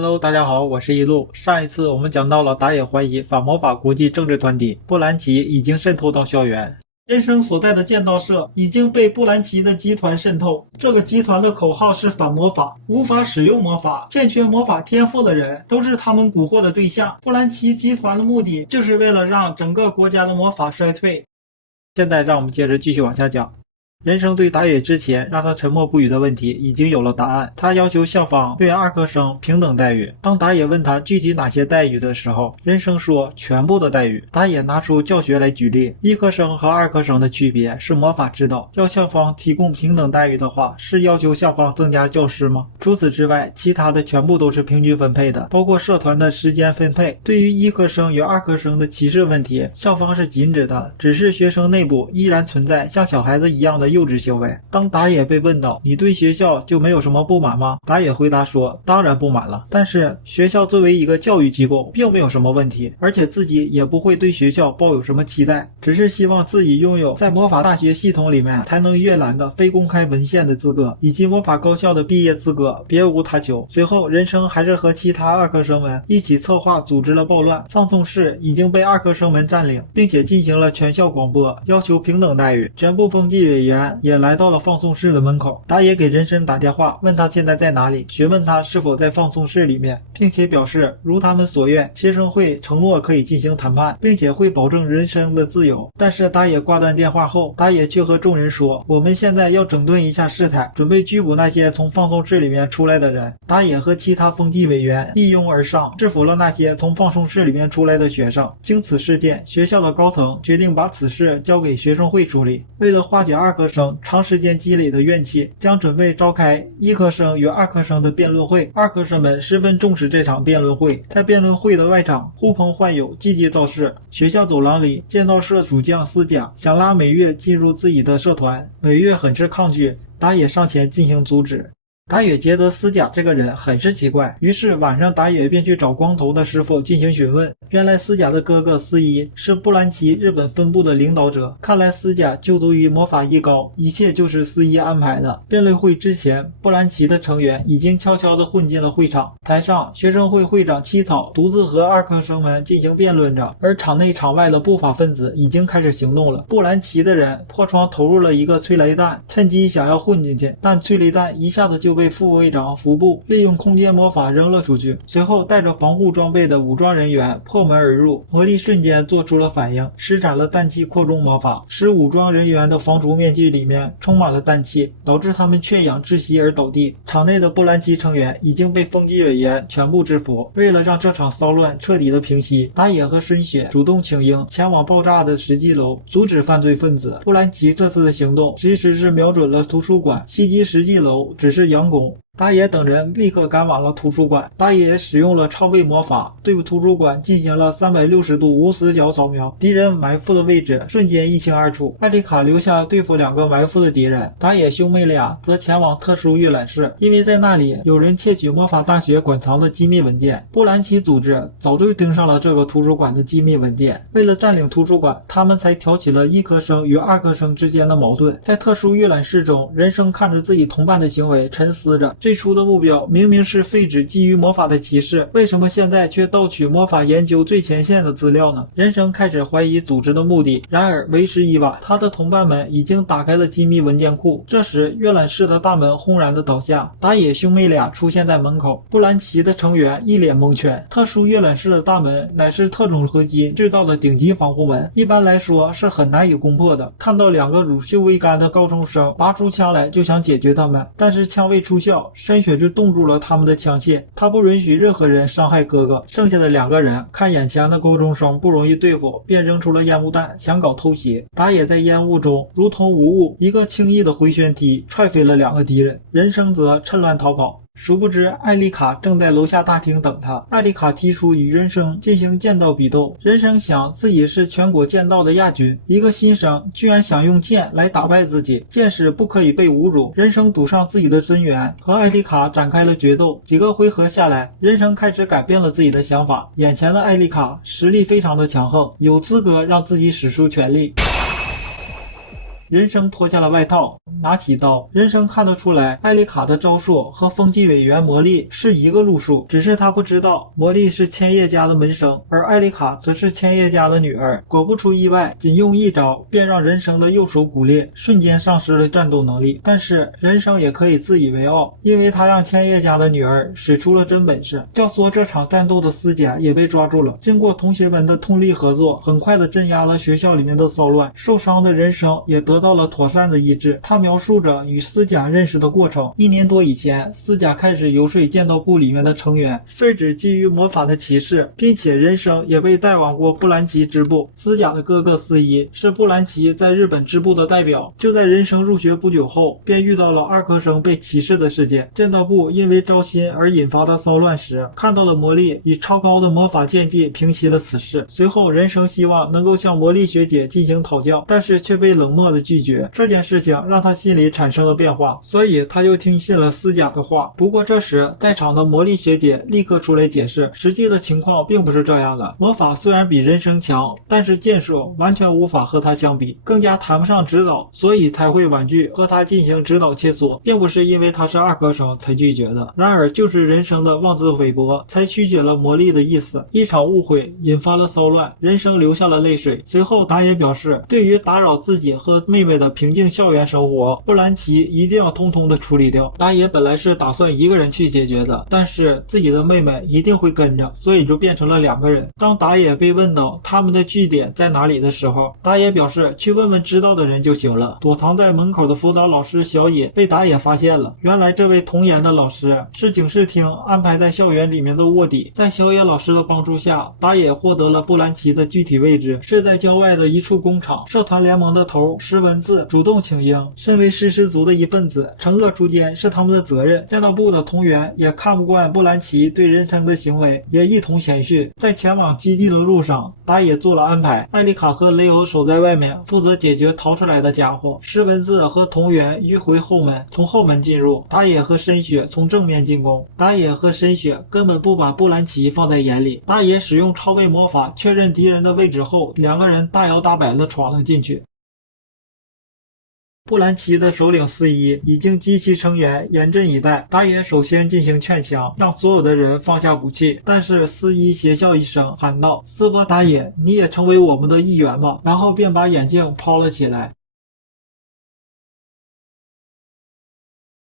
Hello， 大家好，我是一路。上一次我们讲到了打野怀疑反魔法国际政治团体布兰奇已经渗透到校园，人生所在的剑道社已经被布兰奇的集团渗透。这个集团的口号是反魔法，无法使用魔法，欠缺魔法天赋的人都是他们蛊惑的对象。布兰奇集团的目的就是为了让整个国家的魔法衰退。现在让我们接着继续往下讲。人生对打野之前让他沉默不语的问题已经有了答案，他要求校方对二科生平等待遇。当打野问他具体哪些待遇的时候，人生说全部的待遇。打野拿出教学来举例，一科生和二科生的区别是魔法指导，要校方提供平等待遇的话，是要求校方增加教师吗？除此之外，其他的全部都是平均分配的，包括社团的时间分配。对于一科生与二科生的歧视问题，校方是禁止的，只是学生内部依然存在像小孩子一样的幼稚行为。当打野被问到你对学校就没有什么不满吗？打野回答说当然不满了，但是学校作为一个教育机构并没有什么问题，而且自己也不会对学校抱有什么期待，只是希望自己拥有在魔法大学系统里面才能阅览的非公开文献的资格，以及魔法高校的毕业资格，别无他求。随后人生还是和其他二科生们一起策划组织了暴乱，放送室已经被二科生们占领，并且进行了全校广播，要求平等待遇。全部风纪委员也来到了放送室的门口，打野给人参打电话问他现在在哪里，询问他是否在放送室里面，并且表示如他们所愿，协生会承诺可以进行谈判，并且会保证人参的自由。但是打野挂断电话后，打野却和众人说我们现在要整顿一下事态，准备拘捕那些从放送室里面出来的人。打野和其他风纪委员一拥而上，制服了那些从放送室里面出来的学生。经此事件，学校的高层决定把此事交给学生会处理。为了化解二科生长时间积累的怨气，将准备召开一科生与二科生的辩论会。二科生们十分重视这场辩论会，在辩论会的外场呼朋唤友，积极造势。学校走廊里，剑道社主将思甲想拉美月进入自己的社团，美月很是抗拒，打野上前进行阻止。打野觉得思甲这个人很是奇怪，于是晚上打野便去找光头的师傅进行询问。原来思甲的哥哥思一是布兰奇日本分部的领导者，看来思甲就读于魔法一高，一切就是思一安排的。辩论会之前，布兰奇的成员已经悄悄地混进了会场，台上学生会会长七草独自和二科生们进行辩论着，而场内场外的不法分子已经开始行动了。布兰奇的人破窗投入了一个催泪弹，趁机想要混进去，但催泪弹一下子就被副会长服部利用空间魔法扔了出去，随后带着防护装备的武装人员破门而入，魔力瞬间做出了反应，施展了氮气扩充魔法，使武装人员的防毒面具里面充满了氮气，导致他们缺氧窒息而倒地。场内的布兰奇成员已经被风纪委员全部制服。为了让这场骚乱彻底的平息，打野和春雪主动请缨前往爆炸的实际楼，阻止犯罪分子。布兰奇这次的行动其实是瞄准了图书馆，袭击实际楼只是佯攻。打野等人立刻赶往了图书馆，打野使用了超位魔法，对图书馆进行了360度无死角扫描，敌人埋伏的位置瞬间一清二楚。艾丽卡留下对付2个埋伏的敌人，打野兄妹俩则前往特殊阅览室，因为在那里有人窃取魔法大学馆藏的机密文件。布兰奇组织早就盯上了这个图书馆的机密文件，为了占领图书馆，他们才挑起了一科生与二科生之间的矛盾。在特殊阅览室中，人生看着自己同伴的行为沉思着，最初的目标明明是废止基于魔法的歧视，为什么现在却盗取魔法研究最前线的资料呢？人生开始怀疑组织的目的，然而为时已晚，他的同伴们已经打开了机密文件库。这时阅览室的大门轰然的倒下，打野兄妹俩出现在门口，布兰奇的成员一脸蒙圈。特殊阅览室的大门乃是特种合金制造的顶级防护门，一般来说是很难以攻破的。看到2个乳臭未干的高中生拔出枪来就想解决他们，但是枪未出鞘，深雪就冻住了他们的枪械，他不允许任何人伤害哥哥。剩下的2个人看眼前的高中生不容易对付，便扔出了烟雾弹，想搞偷袭。打野在烟雾中如同无物，一个轻易的回旋踢踹飞了2个敌人，人生则趁乱逃跑。殊不知艾丽卡正在楼下大厅等他。艾丽卡提出与人生进行剑道比斗，人生想自己是全国剑道的亚军，一个新生居然想用剑来打败自己，剑士不可以被侮辱。人生赌上自己的尊严，和艾丽卡展开了决斗。几个回合下来，人生开始改变了自己的想法，眼前的艾丽卡实力非常的强横，有资格让自己使出全力。人生脱下了外套，拿起刀。人生看得出来，艾丽卡的招数和风纪委员魔力是一个路数，只是他不知道魔力是千叶家的门生，而艾丽卡则是千叶家的女儿。果不出意外，仅用一招便让人生的右手骨裂，瞬间丧失了战斗能力。但是人生也可以自以为傲，因为他让千叶家的女儿使出了真本事。教唆这场战斗的司甲也被抓住了，经过同学们的通力合作，很快的镇压了学校里面的骚乱。受伤的人生也得到了妥善的医治。他描述着与司甲认识的过程。1年多以前，司甲开始游说剑道部里面的成员，废止基于魔法的歧视，并且人生也被带往过布兰奇支部。司甲的哥哥司一是布兰奇在日本支部的代表。就在人生入学不久后，便遇到了二科生被歧视的事件。剑道部因为招新而引发的骚乱时，看到了魔力以超高的魔法剑技平息了此事。随后人生希望能够向魔力学姐进行讨教，但是却被冷漠的拒绝。这件事情让他心里产生了变化，所以他就听信了司甲的话。不过这时在场的魔力学姐立刻出来解释，实际的情况并不是这样的。魔法虽然比人生强，但是剑术完全无法和他相比，更加谈不上指导，所以才会婉拒和他进行指导切磋，并不是因为他是二科生才拒绝的。然而就是人生的妄自菲薄才曲解了魔力的意思。一场误会引发了骚乱，人生流下了泪水。随后打野表示，对于打扰自己和妹妹的平静校园生活，布兰奇一定要通通的处理掉。打野本来是打算一个人去解决的，但是自己的妹妹一定会跟着，所以就变成了2个人。当打野被问到他们的据点在哪里的时候，打野表示去问问知道的人就行了。躲藏在门口的辅导老师小野被打野发现了，原来这位童颜的老师是警视厅安排在校园里面的卧底。在小野老师的帮助下，打野获得了布兰奇的具体位置，是在郊外的一处工厂。社团联盟的头石文字主动请缨，身为食尸族的一份子，惩恶除奸是他们的责任。剑道部的同员也看不惯布兰奇对人生的行为，也一同前去。在前往基地的路上，打野做了安排，艾丽卡和雷欧守在外面，负责解决逃出来的家伙。石文字和同员迂回后门，从后门进入。打野和深雪从正面进攻。打野和深雪根本不把布兰奇放在眼里。打野使用超位魔法确认敌人的位置后，2个人大摇大摆地闯了进去。布兰奇的首领司一已经集齐成员，严阵以待。打野首先进行劝降，让所有的人放下武器。但是司一邪笑一声，喊道：“斯波打野，你也成为我们的一员吧。”然后便把眼镜抛了起来。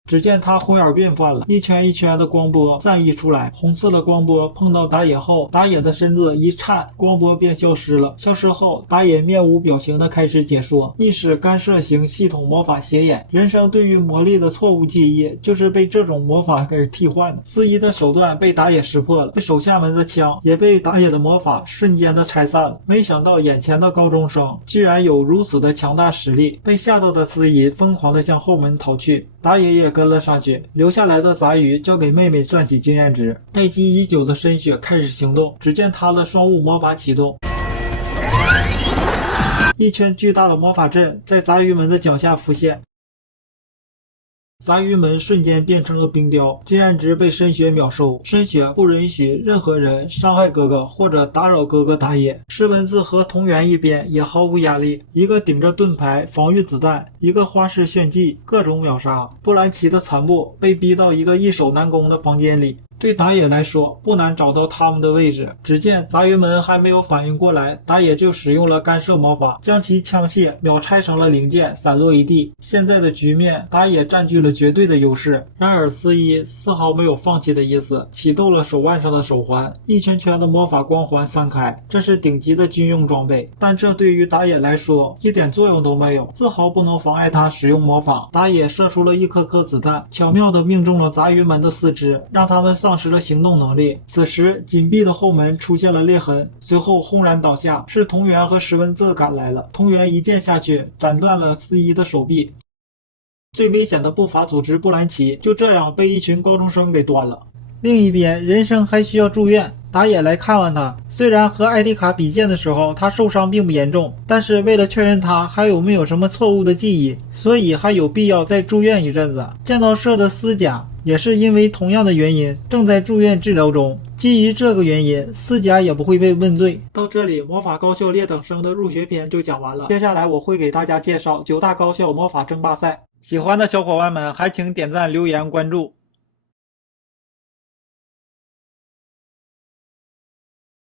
只见他红眼变泛了，一圈一圈的光波散溢出来，红色的光波碰到打野后，打野的身子一颤，光波便消失了。消失后，打野面无表情的开始解说，意识干涉型系统魔法斜眼。人生对于魔力的错误记忆，就是被这种魔法给替换的。司一的手段被打野识破了，手下们的枪也被打野的魔法瞬间的拆散了。没想到眼前的高中生居然有如此的强大实力，被吓到的司一疯狂的向后门逃去。打野也跟了上去，留下来的杂鱼交给妹妹赚取经验值。待机已久的深雪开始行动，只见他的双物魔法启动，一圈巨大的魔法阵在杂鱼们的脚下浮现。杂鱼们瞬间变成了冰雕，经验值被深雪秒收。深雪不允许任何人伤害哥哥或者打扰哥哥打野。石文字和同源一边也毫无压力，一个顶着盾牌防御子弹，一个花式炫技，各种秒杀。布兰奇的残部被逼到一个易守难攻的房间里。对打野来说不难找到他们的位置，只见杂鱼们还没有反应过来，打野就使用了干涉魔法，将其枪械秒拆成了零件，散落一地。现在的局面，打野占据了绝对的优势。然而司一丝毫没有放弃的意思，启动了手腕上的手环，一圈圈的魔法光环散开，这是顶级的军用装备，但这对于打野来说一点作用都没有，丝毫不能妨碍他使用魔法。打野射出了一颗颗子弹，巧妙地命中了杂鱼们的四肢，让他们丧失了行动能力。此时紧闭的后门出现了裂痕，随后轰然倒下，是同源和石文字赶来了。同源一剑下去斩断了司一的手臂。最危险的不法组织布兰奇就这样被一群高中生给端了。另一边，人生还需要住院，打野来看望他。虽然和艾丽卡比剑的时候他受伤并不严重，但是为了确认他还有没有什么错误的记忆，所以还有必要再住院一阵子。剑道社的司甲也是因为同样的原因正在住院治疗中。基于这个原因，四甲也不会被问罪。到这里，魔法高校劣等生的入学篇就讲完了。接下来我会给大家介绍9大高校魔法争霸赛。喜欢的小伙伴们还请点赞、留言、关注。